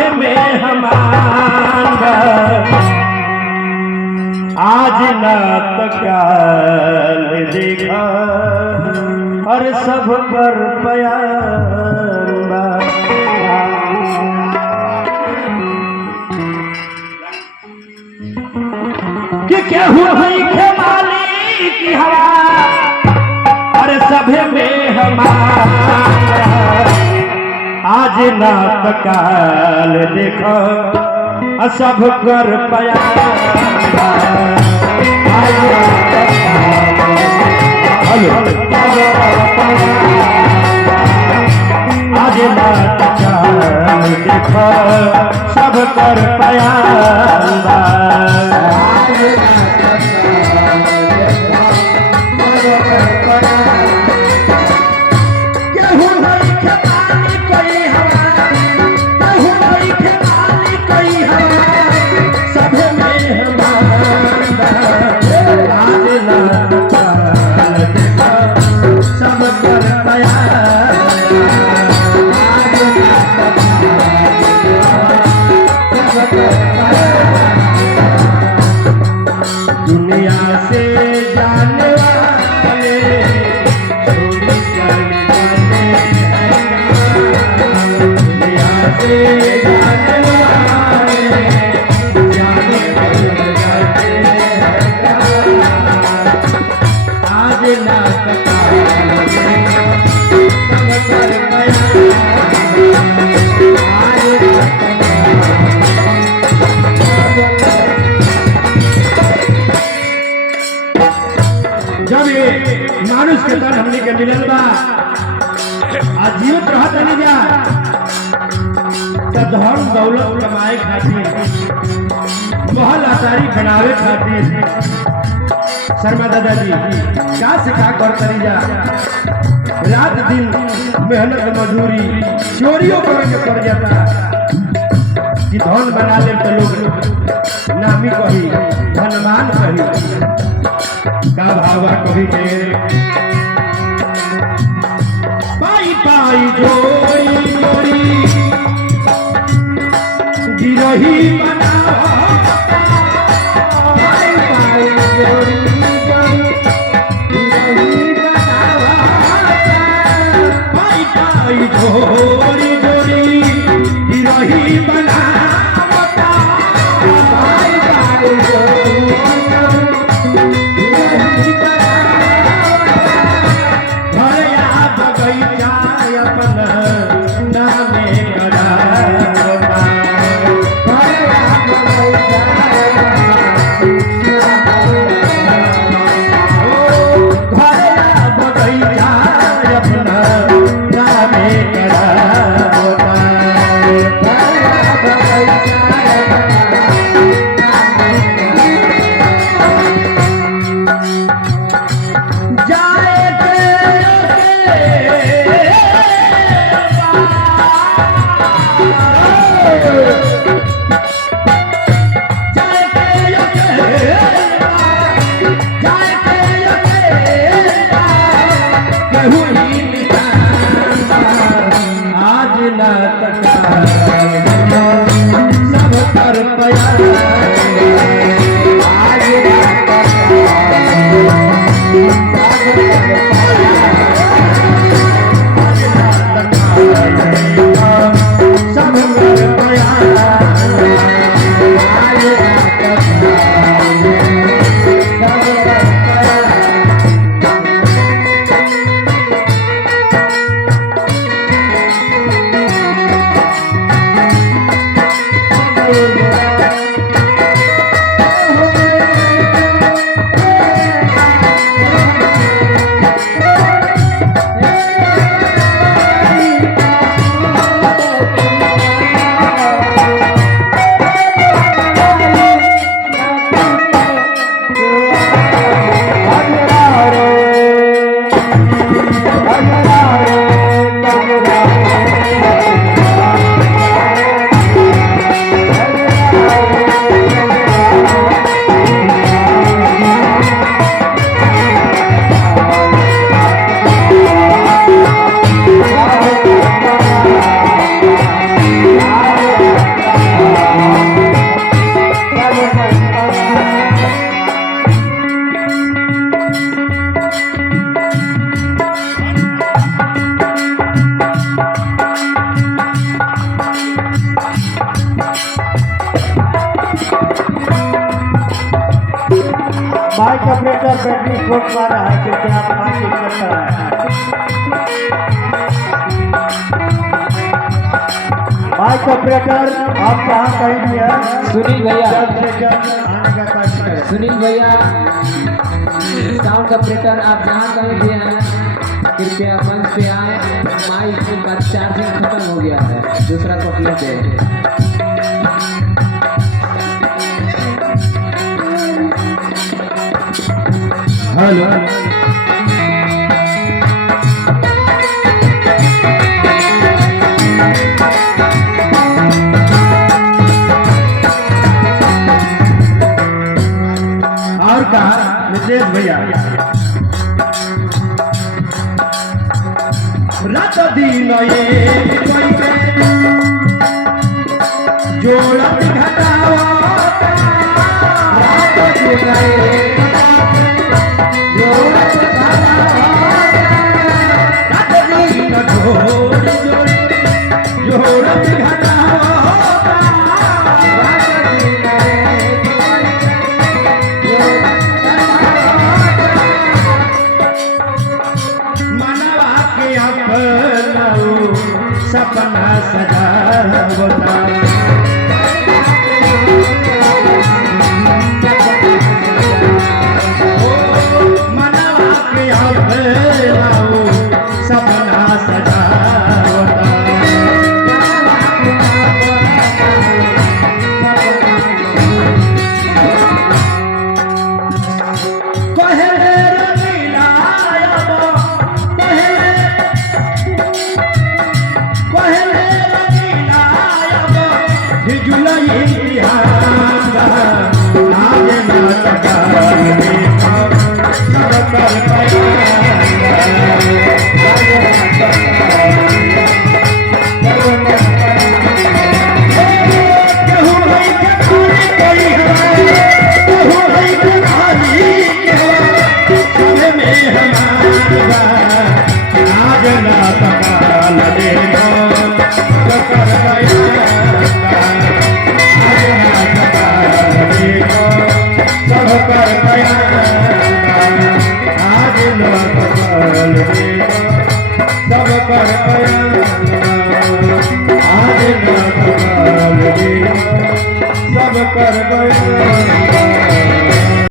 सभे में हमारा आज नात काल देखा और सब पर पयार कि क्या हुआ खेमाली की हवा और सभे में हमारा आज नात काल देखो सब कर पया आज नात काल देखो सब कर पया दुनिया से जाने वाले छोड़ी जाने वाले दुनिया से जाने वाले जाने जाते आज नात जब ये मानुष के तन हमने के मिलल बा आजीवित रहत नहीं जा तब धन दौलत कमाए खातिर महल अटारी बनावे खातिर शर्मा दादाजी का से का कर करी जा रात दिन मेहनत मजदूरी चोरियों करे के पड़ जाता कि धन बना ले तो लोग नामी कही धनवान कही का भावा कभी के पाई पाई जोड़ी जोड़ी गिरही बनावा पाई पाई जोड़ी जोड़ी गिरही बनावा पाई पाई जोड़ी जोड़ी गिरही बनावा पाई पाई जोड़ी सब कर पया बाइक ऑपरेटर बैटरी स्पोर्ट मार रहा है क्योंकि आप बाइक चेक करता है। बाइक ऑपरेटर आप कहाँ कहीं भी है सुनील भैया, जल्द से जल्द आने का कष्ट करें। सुनील भैया साउंड ऑपरेटर आप जहाँ कहीं भी हैं कृपया मंच पे आए। माइक का चार्जिंग खत्म हो गया है, दूसरा कॉपी पे। हेलो और कहा नितेश भैया रात दिन ये कोई के जोड़त घटावा रात दिन ये जोड़त घटावा रात दिन जोड़त घटावा मनवा के अपनाऊ सपना सजावता मनवा के अपनाऊ सपना सजावता पहले रंगीला पहले रंगीला झुलई